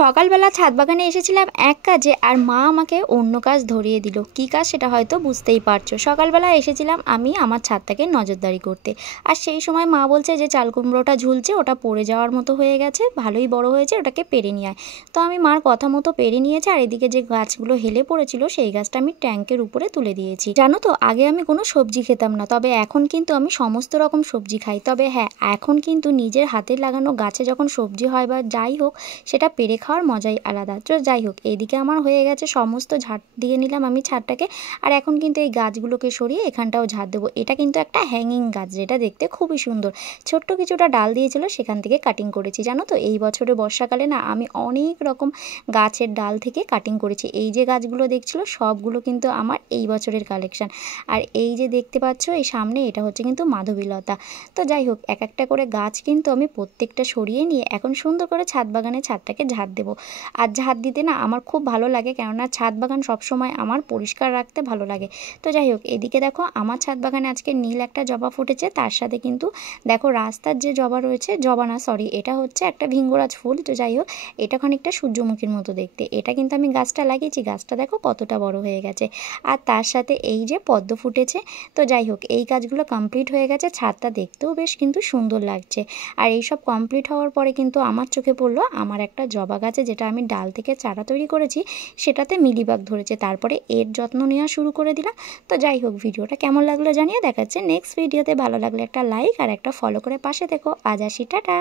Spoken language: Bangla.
সকালবেলা ছাদ বাগানে এসেছিলাম এক কাজে, আর মা আমাকে অন্য কাজ ধরিয়ে দিল। কি কাজ সেটা হয়তো বুঝতেই পারছো। সকালবেলা এসেছিলাম আমি আমার ছাদটাকে নজরদারি করতে, আর সেই সময় মা বলছে যে চাল কুমড়োটা ঝুলছে, ওটা পড়ে যাওয়ার মতো হয়ে গেছে, ভালোই বড় হয়েছে, ওটাকে পেরে নিয়ে আয়। তো আমি মার কথা মতো পেরে নিয়েছি, আর এদিকে যে গাছগুলো হেলে পড়েছিল সেই গাছটা আমি ট্যাঙ্কের উপরে তুলে দিয়েছি। জানো তো, আগে আমি কোনো সবজি খেতাম না, তবে এখন কিন্তু আমি সমস্ত রকম সবজি খাই। তবে হ্যাঁ, এখন কিন্তু নিজের হাতে লাগানো গাছে যখন সবজি হয় বা যাই হোক, সেটা পেরে খাওয়ার মজাই আলাদা। তো যাই হোক, এইদিকে আমার হয়ে গেছে, সমস্ত ঝাড় দিয়ে নিলাম আমি ছাদটাকে। আর এখন কিন্তু এই গাছগুলোকে সরিয়ে এখানটাও ঝাড় দেবো। এটা কিন্তু একটা হ্যাঙ্গিং গাছ, যেটা দেখতে খুবই সুন্দর। ছোট্ট কিছুটা ডাল দিয়েছিল, সেখান থেকে কাটিং করেছি। জানো তো, এই বছরে বর্ষাকালে না আমি অনেক রকম গাছের ডাল থেকে কাটিং করেছি। এই যে গাছগুলো দেখছিল সবগুলো কিন্তু আমার এই বছরের কালেকশান। আর এই যে দেখতে পাচ্ছ এই সামনে, এটা হচ্ছে কিন্তু মাধবীলতা। তো যাই হোক, এক একটা করে গাছ কিন্তু আমি প্রত্যেকটা সরিয়ে নিয়ে এখন সুন্দর করে ছাদ বাগানে ছাদটাকে ঝাড় দেবো। আর ঝাড় দিতে না আমার খুব ভালো লাগে, কেননা ছাদ বাগান সবসময় আমার পরিষ্কার রাখতে ভালো লাগে। তো যাই হোক, এদিকে দেখো আমার ছাদ বাগানে আজকে নীল একটা জবা ফুটেছে, তার সাথে কিন্তু দেখো রাস্তার যে জবা রয়েছে, জবা না সরি, এটা হচ্ছে একটা ভিঙ্গরাজ ফুল। তো যাই হোক, এটা খানিকটা সূর্যমুখীর মতো দেখতে। এটা কিন্তু আমি গাছটা লাগিয়েছি, গাছটা দেখো কতটা বড় হয়ে গেছে। আর তার সাথে এই যে পদ্ম ফুটেছে। তো যাই হোক, এই কাজগুলো কমপ্লিট হয়ে গেছে, ছাদটা দেখতেও বেশ কিন্তু সুন্দর লাগছে। আর এই সব কমপ্লিট হওয়ার পরে কিন্তু আমার চোখে পড়লো আমার একটা জবা গাছে, যেটা আমি ডাল থেকে চারা তৈরি করেছি, সেটাতে মিলিবাগ ধরেছে। তারপরে এর যত্ন নেওয়া শুরু করে দিলাম। তো যাই হোক, ভিডিওটা কেমন লাগলো জানিয়ে দেখাচ্ছে নেক্সট ভিডিওতে। ভালো লাগলে একটা লাইক আর একটা ফলো করে পাশে থেকো। আজ আসি, টাটা।